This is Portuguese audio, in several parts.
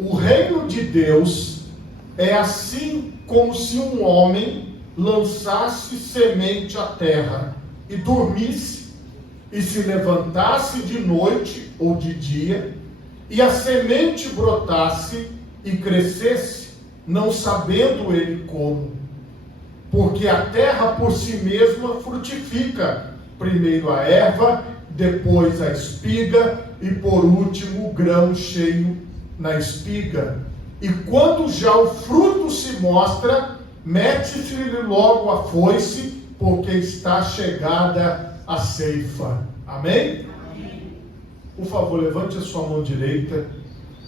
O reino de Deus é assim como se um homem lançasse semente à terra e dormisse, e se levantasse de noite ou de dia, e a semente brotasse e crescesse, não sabendo ele como. Porque a terra por si mesma frutifica, primeiro a erva, depois a espiga, e por último o grão cheio na espiga. E quando já o fruto se mostra, mete-se-lhe logo a foice, porque está chegada a ceifa. Amém? Amém? Por favor, levante a sua mão direita,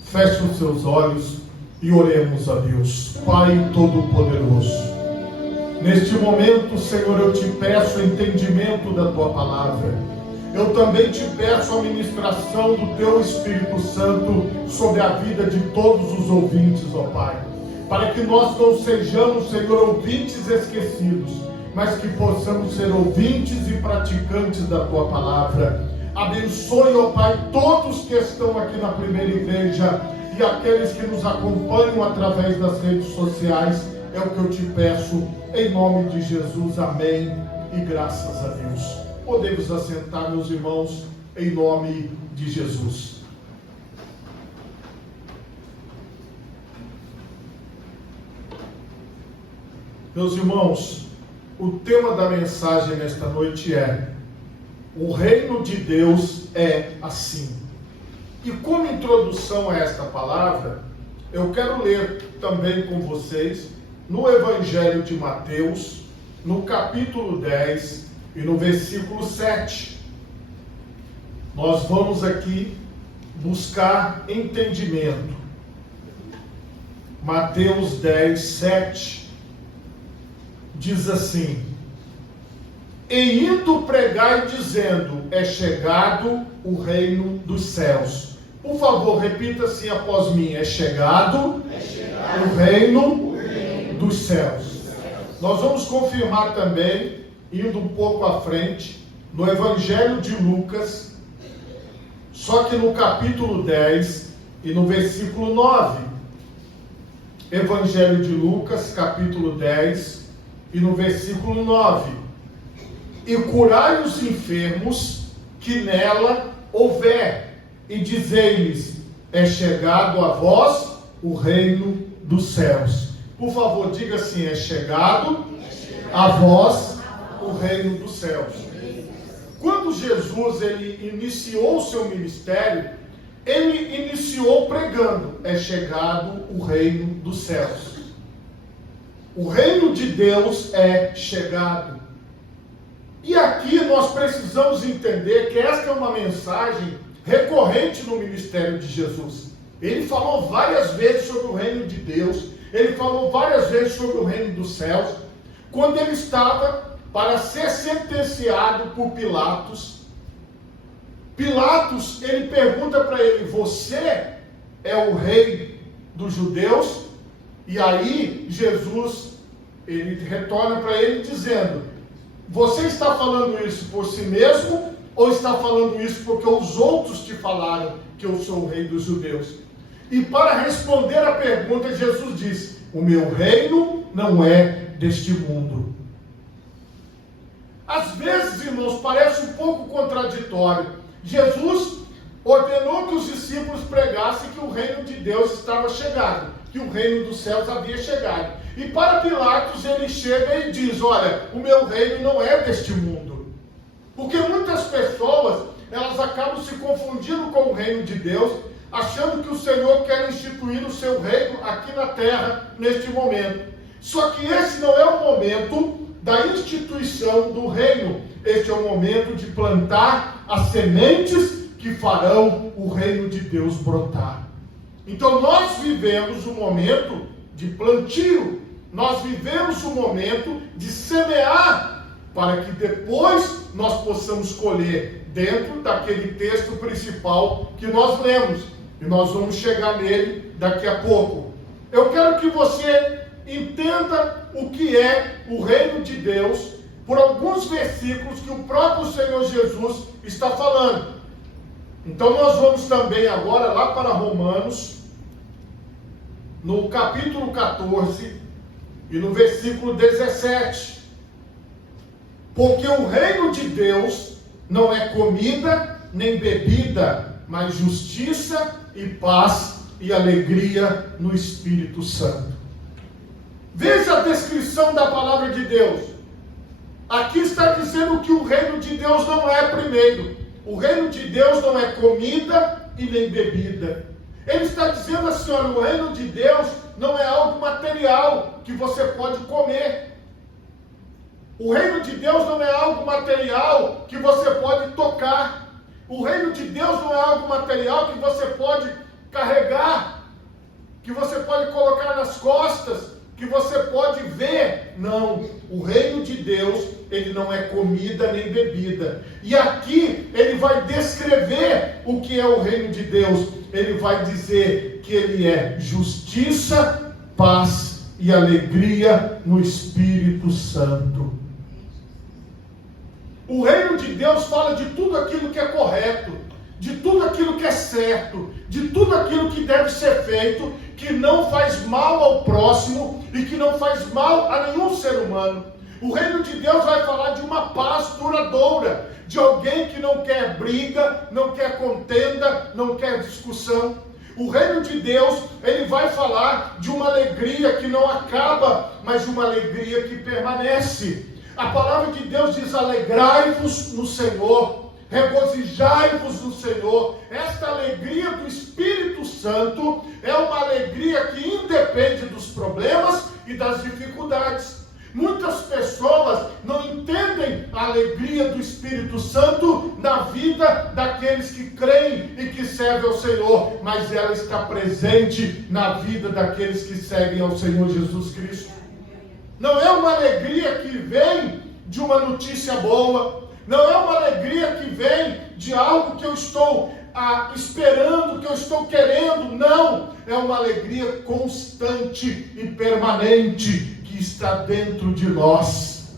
feche os seus olhos e oremos a Deus. Pai Todo-Poderoso, neste momento, Senhor, eu te peço o entendimento da tua palavra. Eu também te peço a ministração do teu Espírito Santo sobre a vida de todos os ouvintes, ó Pai. Para que nós não sejamos, Senhor, ouvintes esquecidos, mas que possamos ser ouvintes e praticantes da tua palavra. Abençoe, ó Pai, todos que estão aqui na primeira igreja e aqueles que nos acompanham através das redes sociais. É o que eu te peço, em nome de Jesus, amém, e graças a Deus. Podemos assentar, meus irmãos, em nome de Jesus. Meus irmãos, o tema da mensagem nesta noite é: o reino de Deus é assim. E como introdução a esta palavra, eu quero ler também com vocês no Evangelho de Mateus, no capítulo 10 e no versículo 7. Nós vamos aqui buscar entendimento. Mateus 10, 7 diz assim: e indo pregai dizendo, é chegado o reino dos céus. Por favor, repita assim após mim: é chegado o reino dos céus. Nós vamos confirmar também, indo um pouco à frente, no Evangelho de Lucas, só que no capítulo 10 e no versículo 9. Evangelho de Lucas, capítulo 10 e no versículo 9. E curai os enfermos que nela houver, e dizei-lhes, é chegado a vós o reino dos céus. Por favor, diga assim: é chegado a vós o reino dos céus. Quando Jesus ele iniciou o seu ministério, ele iniciou pregando: é chegado o reino dos céus. O reino de Deus é chegado. E aqui nós precisamos entender que esta é uma mensagem recorrente no ministério de Jesus. Ele falou várias vezes sobre o reino de Deus, ele falou várias vezes sobre o reino dos céus, quando ele estava para ser sentenciado por Pilatos. Pilatos, ele pergunta para ele: você é o rei dos judeus? E aí Jesus, ele retorna para ele dizendo: você está falando isso por si mesmo, ou está falando isso porque os outros te falaram que eu sou o rei dos judeus? E para responder a pergunta, Jesus disse: o meu reino não é deste mundo. Às vezes, irmãos, parece um pouco contraditório. Jesus ordenou que os discípulos pregassem que o reino de Deus estava chegado, que o reino dos céus havia chegado. E para Pilatos ele chega e diz: olha, o meu reino não é deste mundo. Porque muitas pessoas, elas acabam se confundindo com o reino de Deus, achando que o Senhor quer instituir o seu reino aqui na terra, neste momento. Só que esse não é o momento da instituição do reino. Este é o momento de plantar as sementes que farão o reino de Deus brotar. Então nós vivemos um momento de plantio, nós vivemos um momento de semear, para que depois nós possamos colher dentro daquele texto principal que nós lemos. E nós vamos chegar nele daqui a pouco. Eu quero que você entenda o que é o reino de Deus por alguns versículos que o próprio Senhor Jesus está falando. Então nós vamos também agora lá para Romanos, no capítulo 14 e no versículo 17. Porque o reino de Deus não é comida nem bebida, mas justiça e paz e alegria no Espírito Santo. Veja a descrição da palavra de Deus. Aqui está dizendo que o reino de Deus não é primeiro. O reino de Deus não é comida e nem bebida. Ele está dizendo assim, olha, o reino de Deus não é algo material que você pode comer. O reino de Deus não é algo material que você pode tocar. O reino de Deus não é algo material que você pode carregar, que você pode colocar nas costas, que você pode ver. Não, o reino de Deus, ele não é comida nem bebida. E aqui ele vai descrever o que é o reino de Deus. Ele vai dizer que ele é justiça, paz e alegria no Espírito Santo. O reino de Deus fala de tudo aquilo que é correto, de tudo aquilo que é certo, de tudo aquilo que deve ser feito, que não faz mal ao próximo e que não faz mal a nenhum ser humano. O reino de Deus vai falar de uma paz duradoura, de alguém que não quer briga, não quer contenda, não quer discussão. O reino de Deus, ele vai falar de uma alegria que não acaba, mas de uma alegria que permanece. A palavra de Deus diz: alegrai-vos no Senhor, regozijai-vos no Senhor. Esta alegria do Espírito Santo é uma alegria que independe dos problemas e das dificuldades. Muitas pessoas não entendem a alegria do Espírito Santo na vida daqueles que creem e que servem ao Senhor, mas ela está presente na vida daqueles que seguem ao Senhor Jesus Cristo. Não é uma alegria que vem de uma notícia boa, não é uma alegria que vem de algo que eu estou esperando, que eu estou querendo. Não, é uma alegria constante e permanente que está dentro de nós.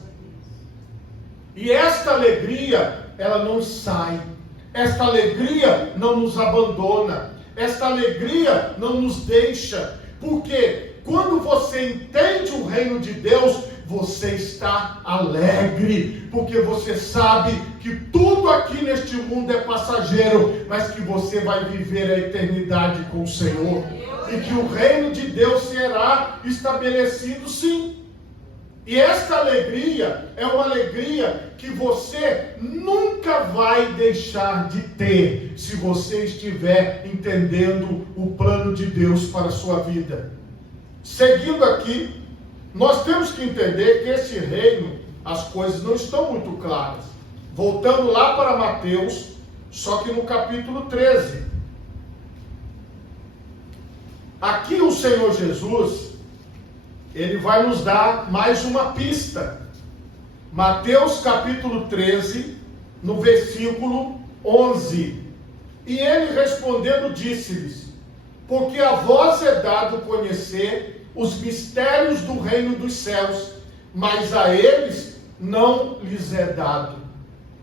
E esta alegria, ela não sai. Esta alegria não nos abandona. Esta alegria não nos deixa. Porque quando você entende o reino de Deus, você está alegre, porque você sabe que tudo aqui neste mundo é passageiro, mas que você vai viver a eternidade com o Senhor, e que o reino de Deus será estabelecido sim. E esta alegria é uma alegria que você nunca vai deixar de ter, se você estiver entendendo o plano de Deus para a sua vida. Seguindo aqui, nós temos que entender que esse reino, as coisas não estão muito claras. Voltando lá para Mateus, só que no capítulo 13. Aqui o Senhor Jesus, ele vai nos dar mais uma pista. Mateus capítulo 13, no versículo 11. E ele respondendo disse-lhes: porque a vós é dado conhecer os mistérios do reino dos céus, mas a eles não lhes é dado.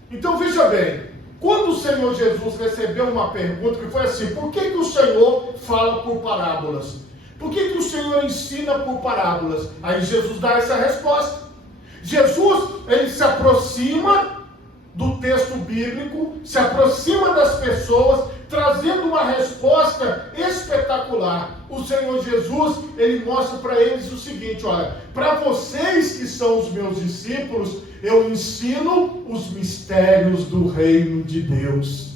Então veja bem, quando o Senhor Jesus recebeu uma pergunta que foi assim: por que o Senhor fala por parábolas? Por que o Senhor ensina por parábolas? Aí Jesus dá essa resposta. Jesus, ele se aproxima do texto bíblico, se aproxima das pessoas, trazendo uma resposta espetacular. O Senhor Jesus, ele mostra para eles o seguinte: olha, para vocês que são os meus discípulos, eu ensino os mistérios do reino de Deus.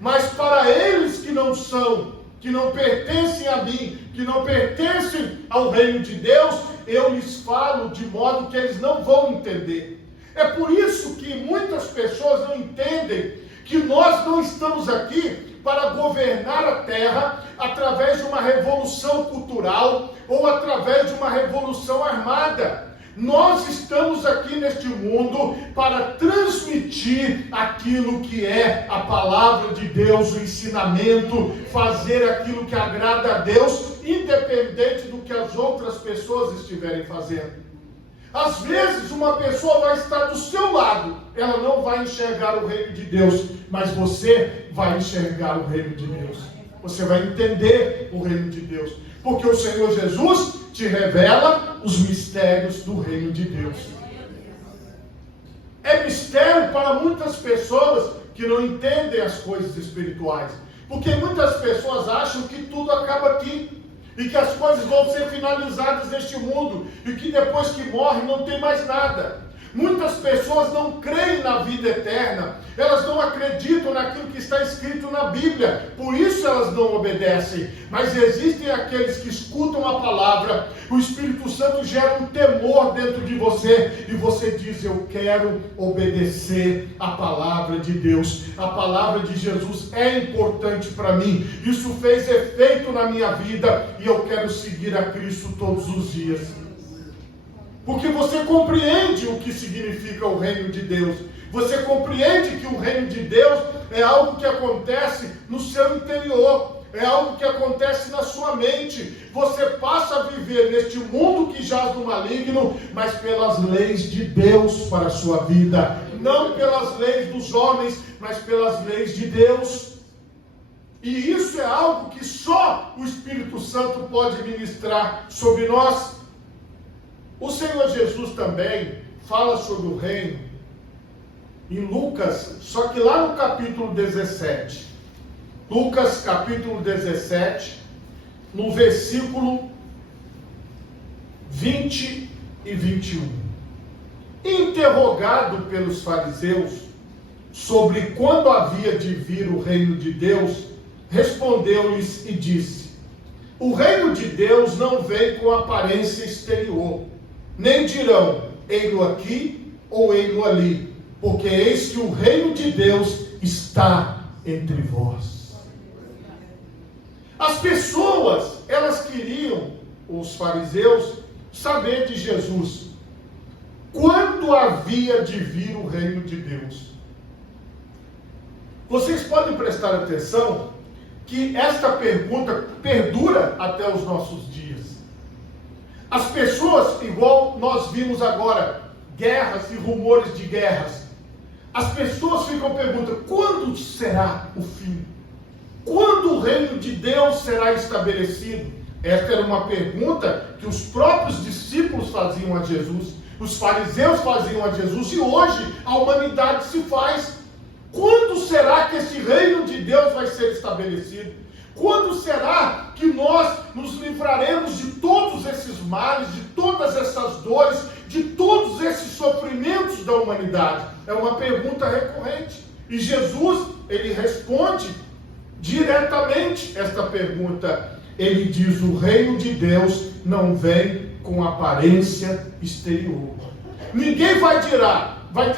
Mas para eles que não são, que não pertencem a mim, que não pertencem ao reino de Deus, eu lhes falo de modo que eles não vão entender. É por isso que muitas pessoas não entendem que nós não estamos aqui para governar a terra através de uma revolução cultural ou através de uma revolução armada. Nós estamos aqui neste mundo para transmitir aquilo que é a palavra de Deus, o ensinamento, fazer aquilo que agrada a Deus, independente do que as outras pessoas estiverem fazendo. Às vezes uma pessoa vai estar do seu lado, ela não vai enxergar o reino de Deus, mas você vai enxergar o reino de Deus. Você vai entender o reino de Deus. Porque o Senhor Jesus te revela os mistérios do reino de Deus. É mistério para muitas pessoas que não entendem as coisas espirituais. Porque muitas pessoas acham que tudo acaba aqui. E que as coisas vão ser finalizadas neste mundo. E que depois que morre não tem mais nada. Muitas pessoas não creem na vida eterna. Elas não acreditam naquilo que está escrito na Bíblia. Por isso elas não obedecem. Mas existem aqueles que escutam a palavra. O Espírito Santo gera um temor dentro de você. E você diz: eu quero obedecer a palavra de Deus. A palavra de Jesus é importante para mim. Isso fez efeito na minha vida. E eu quero seguir a Cristo todos os dias. Porque você compreende o que significa o reino de Deus. Você compreende que o reino de Deus é algo que acontece no seu interior. É algo que acontece na sua mente. Você passa a viver neste mundo que jaz no maligno, mas pelas leis de Deus para a sua vida. Não pelas leis dos homens, mas pelas leis de Deus. E isso é algo que só o Espírito Santo pode ministrar sobre nós. O Senhor Jesus também fala sobre o reino em Lucas, só que lá no capítulo 17. Lucas capítulo 17, no versículo 20 e 21. Interrogado pelos fariseus sobre quando havia de vir o reino de Deus, respondeu-lhes e disse: o reino de Deus não vem com aparência exterior. Nem dirão, ei-lo aqui ou ei-lo ali, porque eis que o reino de Deus está entre vós. As pessoas, elas queriam, os fariseus, saber de Jesus, quando havia de vir o reino de Deus. Vocês podem prestar atenção que esta pergunta perdura até os nossos dias. As pessoas, igual nós vimos agora, guerras e rumores de guerras, as pessoas ficam perguntando: quando será o fim? Quando o reino de Deus será estabelecido? Esta era uma pergunta que os próprios discípulos faziam a Jesus, os fariseus faziam a Jesus, e hoje a humanidade se faz. Quando será que esse reino de Deus vai ser estabelecido? Quando será que nós nos livraremos de todos esses males, de todas essas dores, de todos esses sofrimentos da humanidade? É uma pergunta recorrente. E Jesus, ele responde diretamente esta pergunta. Ele diz: o reino de Deus não vem com aparência exterior. Ninguém vai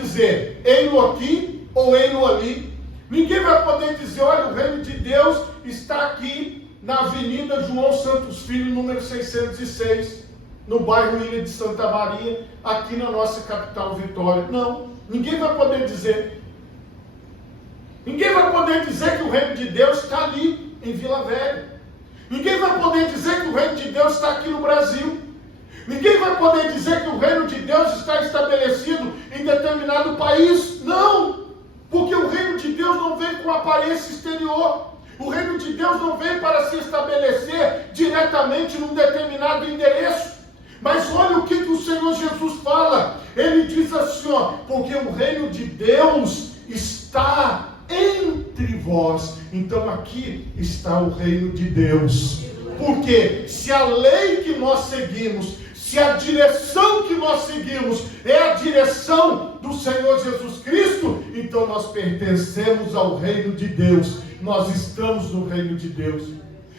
dizer, ei-lo aqui ou ei-lo ali. Ninguém vai poder dizer: olha, o reino de Deus está aqui na Avenida João Santos Filho, número 606, no bairro Ilha de Santa Maria, aqui na nossa capital, Vitória. Não, ninguém vai poder dizer. Ninguém vai poder dizer que o reino de Deus está ali, em Vila Velha. Ninguém vai poder dizer que o reino de Deus está aqui no Brasil. Ninguém vai poder dizer que o reino de Deus está estabelecido em determinado país. Não! Porque o reino de Deus não vem com aparência exterior. O reino de Deus não vem para se estabelecer diretamente num determinado endereço. Mas olha o que o Senhor Jesus fala. Ele diz assim, porque o reino de Deus está entre vós. Então aqui está o reino de Deus. Porque se a lei que nós seguimos, se a direção que nós seguimos é a direção do Senhor Jesus Cristo, então nós pertencemos ao reino de Deus. Nós estamos no reino de Deus.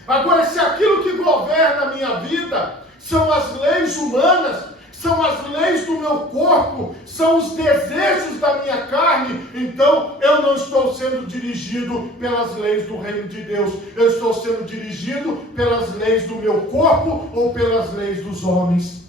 Agora, se aquilo que governa a minha vida são as leis humanas, são as leis do meu corpo, são os desejos da minha carne, então eu não estou sendo dirigido pelas leis do reino de Deus. Eu estou sendo dirigido pelas leis do meu corpo ou pelas leis dos homens.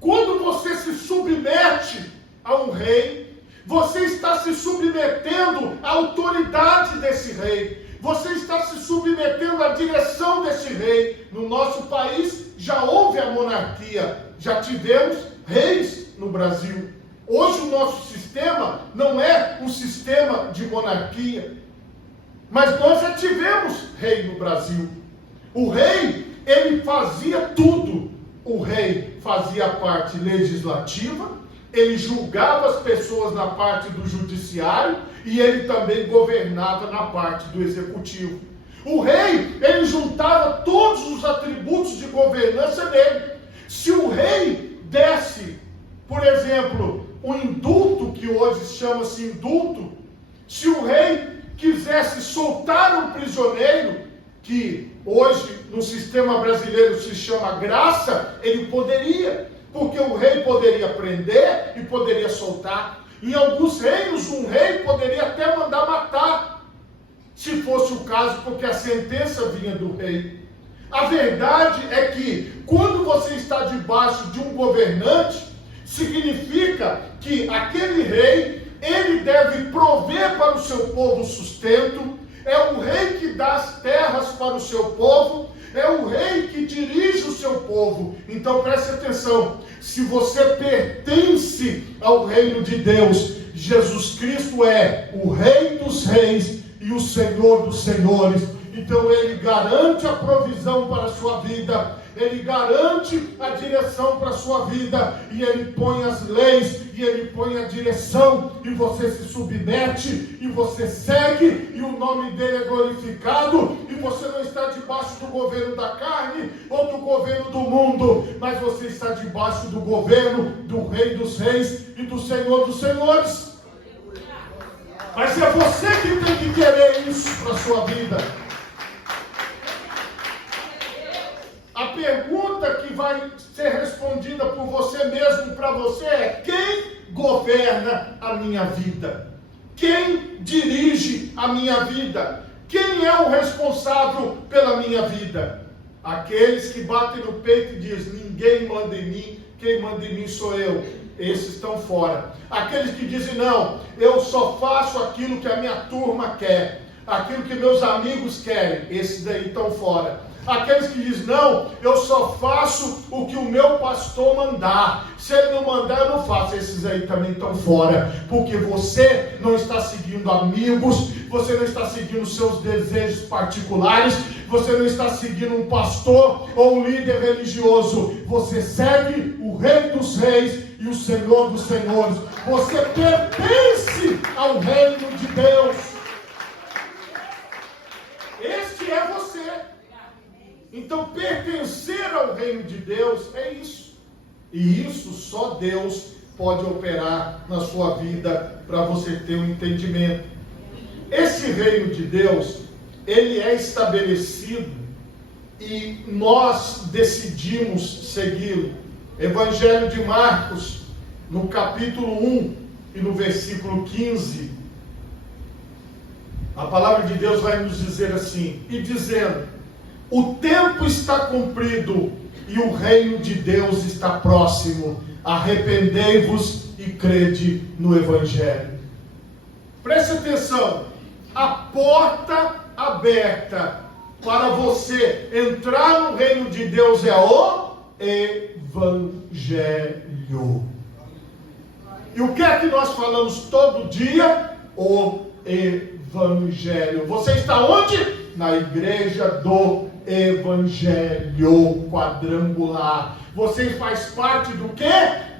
Quando você se submete a um rei, você está se submetendo à autoridade desse rei. Você está se submetendo à direção desse rei. No nosso país já houve a monarquia, já tivemos reis no Brasil. Hoje o nosso sistema não é um sistema de monarquia, mas nós já tivemos rei no Brasil. O rei, ele fazia tudo. O rei fazia a parte legislativa, ele julgava as pessoas na parte do judiciário e ele também governava na parte do executivo. O rei, ele juntava todos os atributos de governança dele. Se o rei desse, por exemplo, o indulto, que hoje chama-se indulto, se o rei quisesse soltar um prisioneiro, que hoje no sistema brasileiro se chama graça, ele poderia, porque o rei poderia prender e poderia soltar. Em alguns reinos, um rei poderia até mandar matar, se fosse o caso, porque a sentença vinha do rei. A verdade é que, quando você está debaixo de um governante, significa que aquele rei, ele deve prover para o seu povo sustento, é o rei que dá as terras para o seu povo, é o rei que dirige o seu povo. Então preste atenção, se você pertence ao reino de Deus, Jesus Cristo é o Rei dos Reis e o Senhor dos Senhores. Então ele garante a provisão para a sua vida, ele garante a direção para a sua vida, e ele põe as leis, e ele põe a direção, e você se submete, e você segue, e o nome dele é glorificado, e você não está debaixo do governo da carne, ou do governo do mundo, mas você está debaixo do governo do Rei dos Reis e do Senhor dos Senhores. Mas é você que tem que querer isso para a sua vida. A pergunta que vai ser respondida por você mesmo para você é: quem governa a minha vida? Quem dirige a minha vida? Quem é o responsável pela minha vida? Aqueles que batem no peito e dizem: ninguém manda em mim, quem manda em mim sou eu. Esses estão fora. Aqueles que dizem: não, eu só faço aquilo que a minha turma quer, aquilo que meus amigos querem, esses daí estão fora. Aqueles que dizem: não, eu só faço o que o meu pastor mandar, se ele não mandar eu não faço, esses aí também estão fora, porque você não está seguindo amigos, você não está seguindo seus desejos particulares, você não está seguindo um pastor ou um líder religioso, você segue o Rei dos Reis e o Senhor dos Senhores. Você pertence ao reino de Deus. Este é você. Então, pertencer ao reino de Deus é isso. E isso só Deus pode operar na sua vida, para você ter um entendimento. Esse reino de Deus, ele é estabelecido e nós decidimos segui-lo. Evangelho de Marcos, no capítulo 1 e no versículo 15, a palavra de Deus vai nos dizer assim: e dizendo: o tempo está cumprido e o reino de Deus está próximo. Arrependei-vos e crede no Evangelho. Preste atenção. A porta aberta para você entrar no reino de Deus é o Evangelho. E o que é que nós falamos todo dia? O Evangelho. Você está onde? Na igreja do Evangelho quadrangular. Você faz parte do quê?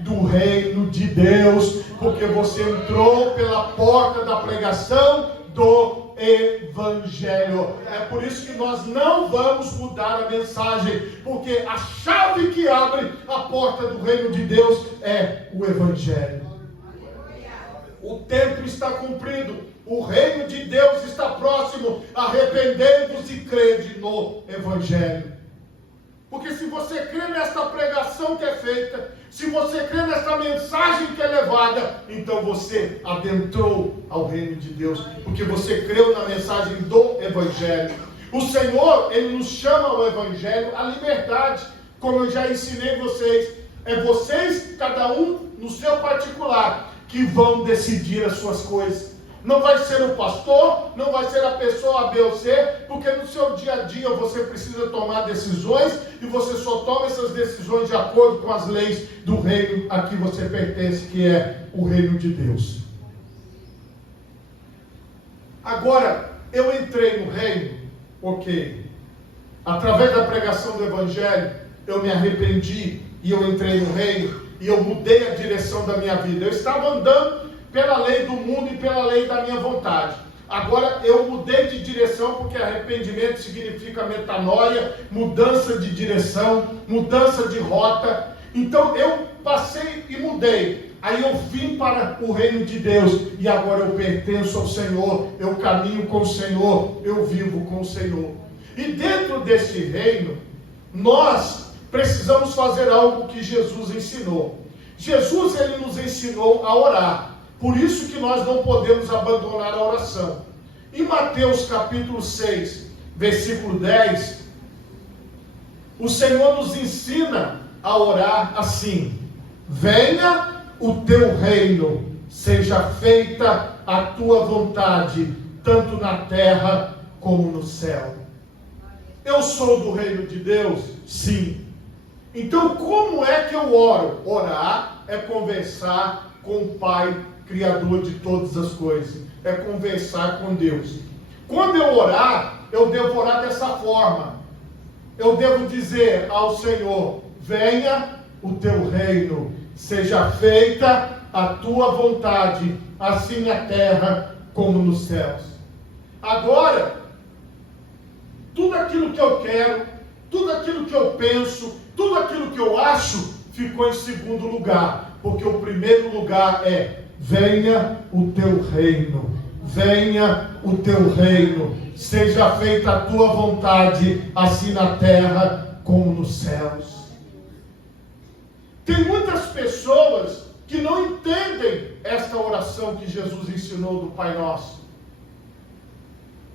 Do reino de Deus, porque você entrou pela porta da pregação do Evangelho. É por isso que nós não vamos mudar a mensagem, porque a chave que abre a porta do reino de Deus é o Evangelho. O tempo está cumprido, o reino de Deus está próximo. Arrependei-vos e crede no Evangelho. Porque se você crê nesta pregação que é feita, se você crê nesta mensagem que é levada, então você adentrou ao reino de Deus, porque você creu na mensagem do Evangelho. O Senhor, Ele nos chama ao Evangelho, à liberdade, como eu já ensinei vocês. É vocês, cada um no seu particular, que vão decidir as suas coisas. Não vai ser o pastor, não vai ser a pessoa A, B ou C, porque no seu dia a dia você precisa tomar decisões, e você só toma essas decisões de acordo com as leis do reino a que você pertence, que é o reino de Deus. Agora, eu entrei no reino, ok. através da pregação do Evangelho, eu me arrependi e eu entrei no reino e eu mudei a direção da minha vida. Eu estava andando pela lei do mundo e pela lei da minha vontade. Agora eu mudei de direção, porque arrependimento significa metanoia, mudança de direção, mudança de rota. Então eu passei e mudei. Aí eu vim para o reino de Deus e agora eu pertenço ao Senhor, eu caminho com o Senhor, eu vivo com o Senhor. E dentro desse reino, nós precisamos fazer algo que Jesus ensinou. Jesus, ele nos ensinou a orar. Por isso que nós não podemos abandonar a oração. Em Mateus capítulo 6, versículo 10, o Senhor nos ensina a orar assim: venha o teu reino, seja feita a tua vontade, tanto na terra como no céu. Eu sou do reino de Deus? Sim. Então como é que eu oro? Orar é conversar com o Pai, Criador de todas as coisas. É conversar com Deus. Quando eu orar, eu devo orar dessa forma. Eu devo dizer ao Senhor: venha o teu reino, seja feita a tua vontade, assim na terra como nos céus. Agora, tudo aquilo que eu quero, tudo aquilo que eu penso, tudo aquilo que eu acho, ficou em segundo lugar. Porque o primeiro lugar é: venha o teu reino, venha o teu reino, seja feita a tua vontade, assim na terra como nos céus. Tem muitas pessoas que não entendem esta oração que Jesus ensinou do Pai Nosso.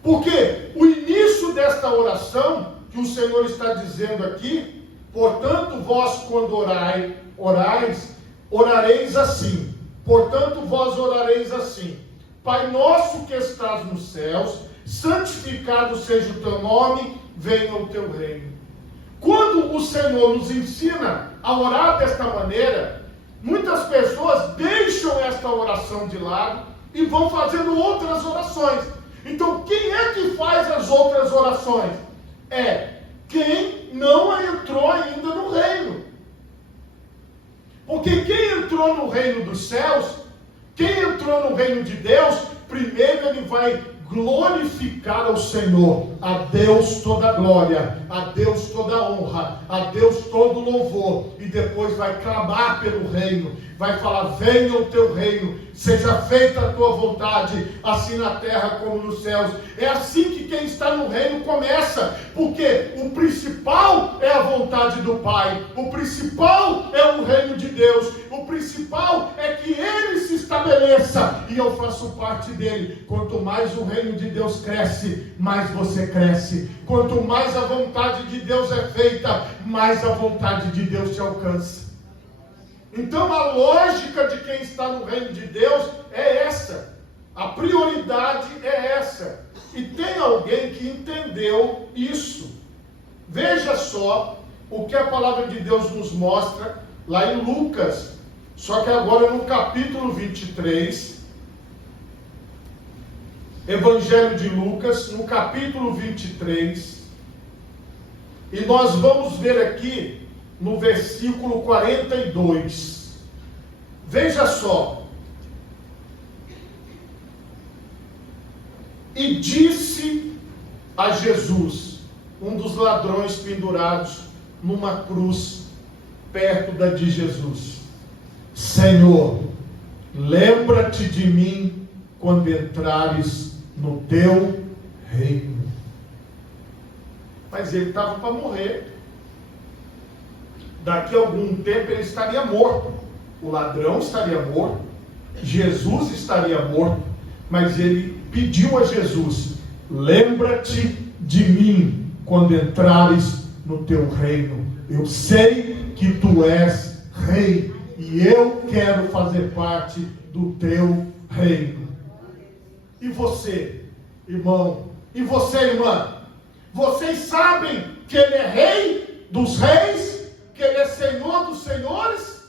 Porque o início desta oração, que o Senhor está dizendo aqui: portanto, vós quando orais, orareis assim. Portanto, vós orareis assim: Pai nosso que estás nos céus, santificado seja o teu nome, venha o teu reino. Quando o Senhor nos ensina a orar desta maneira, muitas pessoas deixam esta oração de lado e vão fazendo outras orações. Então, quem é que faz as outras orações? É quem não entrou ainda no reino. Porque quem entrou no reino dos céus, quem entrou no reino de Deus, primeiro ele vai glorificar ao Senhor, a Deus toda a glória, a Deus toda a honra, a Deus todo o louvor, e depois vai clamar pelo reino, vai falar: venha o teu reino, seja feita a tua vontade, assim na terra como nos céus. É assim que quem está no reino começa, porque o principal é a vontade do Pai, o principal é o reino de Deus, o principal é que Ele se estabeleça e eu faço parte dele. Quanto mais o reino de Deus cresce, mais você cresce. Quanto mais a vontade de Deus é feita, mais a vontade de Deus te alcança. Então a lógica de quem está no reino de Deus é essa. A prioridade é essa. E tem alguém que entendeu isso. Veja só o que a palavra de Deus nos mostra lá em Lucas. Só que agora no capítulo 23. Evangelho de Lucas, no capítulo 23. E nós vamos ver aqui no versículo 42. Veja só: e disse a Jesus, um dos ladrões pendurados numa cruz perto da de Jesus: Senhor, lembra-te de mim quando entrares no teu reino. Mas ele estava para morrer. Daqui a algum tempo ele estaria morto. O ladrão estaria morto. Jesus estaria morto. Mas ele pediu a Jesus: lembra-te de mim quando entrares no teu reino. Eu sei que tu és rei e eu quero fazer parte do teu reino. E você, irmão? E você, irmã? Vocês sabem que Ele é Rei dos reis? Que Ele é Senhor dos senhores?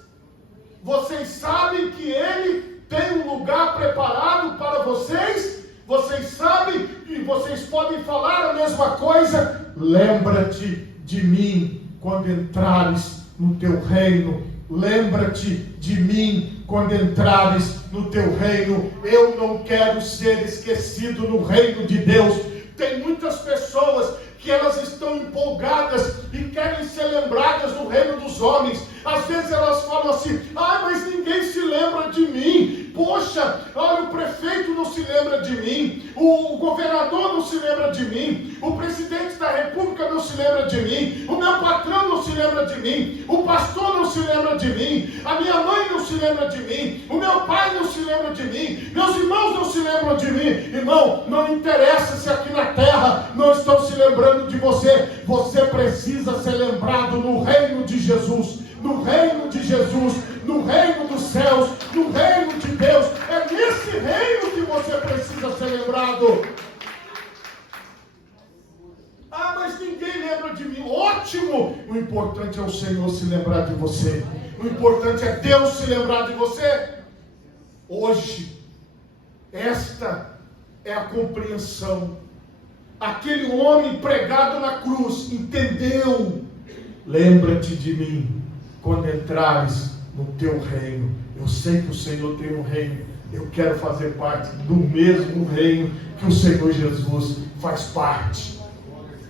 Vocês sabem que Ele tem um lugar preparado para vocês? Vocês sabem que vocês podem falar a mesma coisa lembra-te de mim quando entrares no teu reino. Lembra-te de mim quando entrares no teu reino. Eu não quero ser esquecido no reino de Deus. Tem muitas pessoas que elas estão empolgadas e querem ser lembradas no reino dos homens. Às vezes elas falam assim: mas ninguém se lembra de mim. Poxa, olha, o prefeito não se lembra de mim, o governador não se lembra de mim, o presidente da república não se lembra de mim, o meu patrão não se lembra de mim, o pastor não se lembra de mim, a minha mãe não se lembra de mim, o meu pai não se lembra de mim, meus irmãos não se lembram de mim. Irmão, não interessa se aqui na terra não estão se lembrando de você. Você precisa ser lembrado no reino de Jesus, no reino de Jesus, no reino dos céus, no reino de Deus. É nesse reino que você precisa ser lembrado. Mas ninguém lembra de mim. Ótimo! O importante é o Senhor se lembrar de você. O importante é Deus se lembrar de você. Hoje, esta é a compreensão. Aquele homem pregado na cruz entendeu. Lembra-te de mim quando entrares no teu reino. Eu sei que o Senhor tem um reino. Eu quero fazer parte do mesmo reino que o Senhor Jesus faz parte.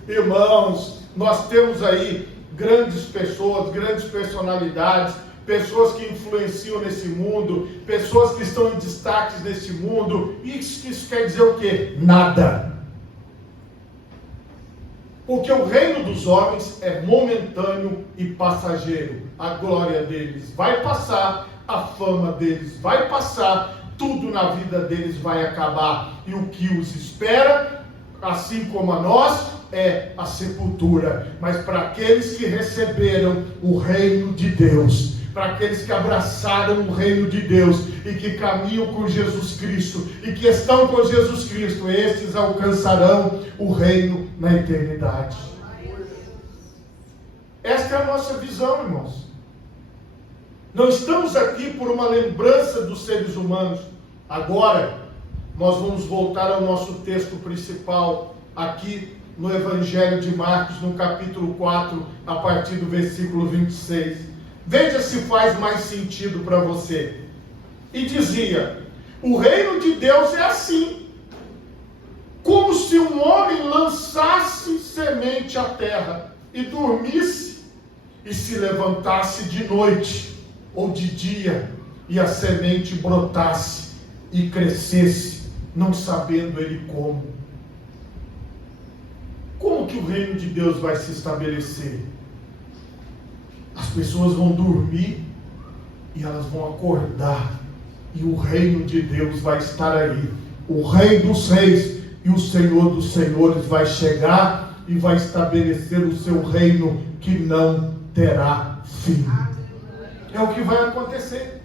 Irmãos, nós temos aí grandes pessoas, grandes personalidades, pessoas que influenciam nesse mundo, pessoas que estão em destaques nesse mundo. Isso quer dizer o quê? Nada. Porque o reino dos homens é momentâneo e passageiro. A glória deles vai passar, a fama deles vai passar, tudo na vida deles vai acabar. E o que os espera, assim como a nós, é a sepultura. Mas para aqueles que receberam o reino de Deus, para aqueles que abraçaram o reino de Deus e que caminham com Jesus Cristo e que estão com Jesus Cristo, esses alcançarão o reino na eternidade. Esta é a nossa visão, irmãos. Não estamos aqui por uma lembrança dos seres humanos. Agora, nós vamos voltar ao nosso texto principal, aqui no Evangelho de Marcos, no capítulo 4, a partir do versículo 26. Veja se faz mais sentido para você. E dizia: o reino de Deus é assim, como se um homem lançasse semente à terra e dormisse, e se levantasse de noite ou de dia, e a semente brotasse e crescesse, não sabendo ele como. Como que o reino de Deus vai se estabelecer? As pessoas vão dormir e elas vão acordar, e o reino de Deus vai estar aí. O Rei dos Reis e o Senhor dos Senhores vai chegar e vai estabelecer o seu reino que não terá fim. É o que vai acontecer.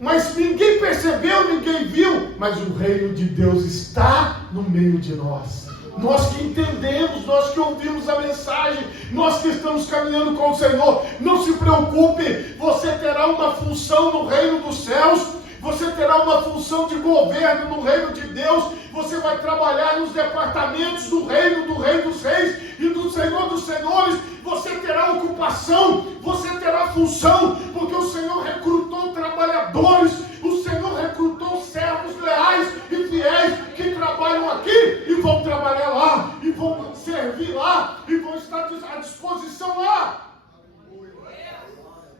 Mas ninguém percebeu, ninguém viu, mas o reino de Deus está no meio de nós. Nós que entendemos, nós que ouvimos a mensagem, nós que estamos caminhando com o Senhor. Não se preocupe, você terá uma função no reino dos céus, você terá uma função de governo no reino de Deus, você vai trabalhar nos departamentos do reino, do Rei dos Reis e do Senhor dos Senhores. Você terá ocupação, você terá função, porque o Senhor recrutou trabalhadores, o Senhor recrutou servos leais e fiéis que trabalham aqui e vão trabalhar lá, e vão servir lá, e vão estar à disposição lá.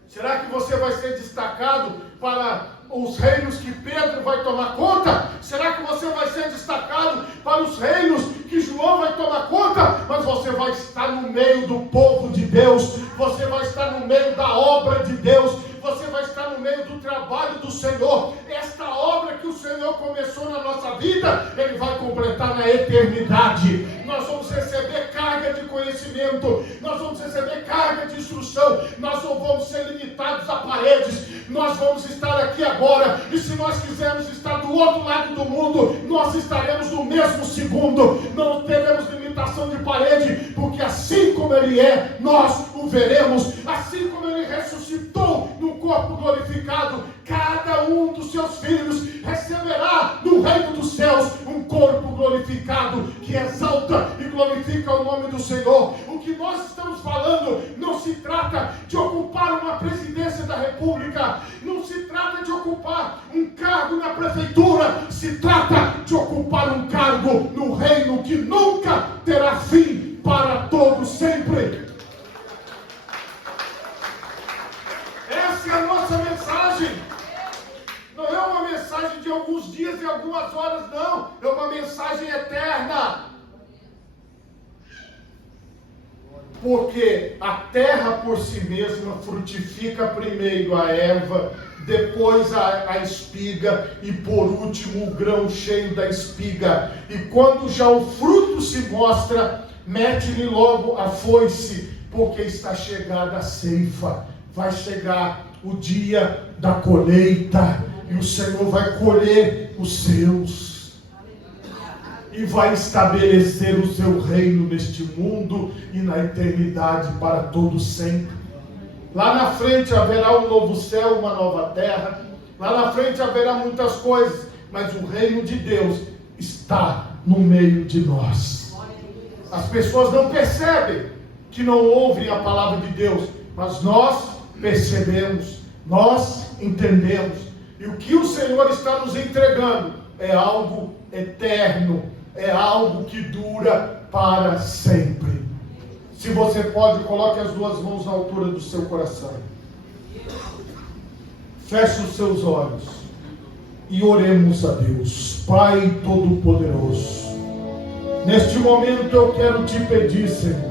Será que você vai ser destacado para os reinos que Pedro vai tomar conta? Será que você vai ser destacado para os reinos que João vai tomar conta? Mas você vai estar no meio do povo de Deus, você vai estar no meio da obra de Deus, você vai estar no meio do trabalho do Senhor. Esta obra que o Senhor começou na nossa vida, Ele vai completar na eternidade. Nós vamos receber carga de conhecimento, nós vamos receber carga de instrução, nós não vamos ser limitados a paredes, nós vamos estar aqui agora, e se nós quisermos estar do outro lado do mundo, nós estaremos no mesmo segundo, não teremos limitação de parede, porque assim como Ele é, nós o veremos, assim como Ele ressuscitou no corpo glorificado, cada um dos seus filhos receberá no reino dos céus um corpo corpo glorificado, que exalta e glorifica o nome do Senhor. O que nós estamos falando não se trata de ocupar uma presidência da República, não se trata de ocupar um cargo na prefeitura, se trata de ocupar um cargo no reino que nunca terá fim, para todos sempre. Essa é a nossa mensagem. Não é uma mensagem de alguns dias e algumas horas, não. É uma mensagem eterna. Porque a terra por si mesma frutifica primeiro a erva, depois a espiga e por último o grão cheio da espiga. E quando já o fruto se mostra, mete-lhe logo a foice, porque está chegada a ceifa. Vai chegar o dia da colheita e o Senhor vai colher os seus e vai estabelecer o seu reino neste mundo e na eternidade para todos sempre. Lá na frente haverá um novo céu, uma nova terra. Lá na frente haverá muitas coisas, mas o reino de Deus está no meio de nós. As pessoas não percebem que não ouvem a palavra de Deus, mas nós percebemos, nós entendemos. E o que o Senhor está nos entregando é algo eterno, é algo que dura para sempre. Se você pode, coloque as duas mãos na altura do seu coração. Feche os seus olhos e oremos a Deus. Pai Todo-Poderoso, neste momento eu quero te pedir, Senhor,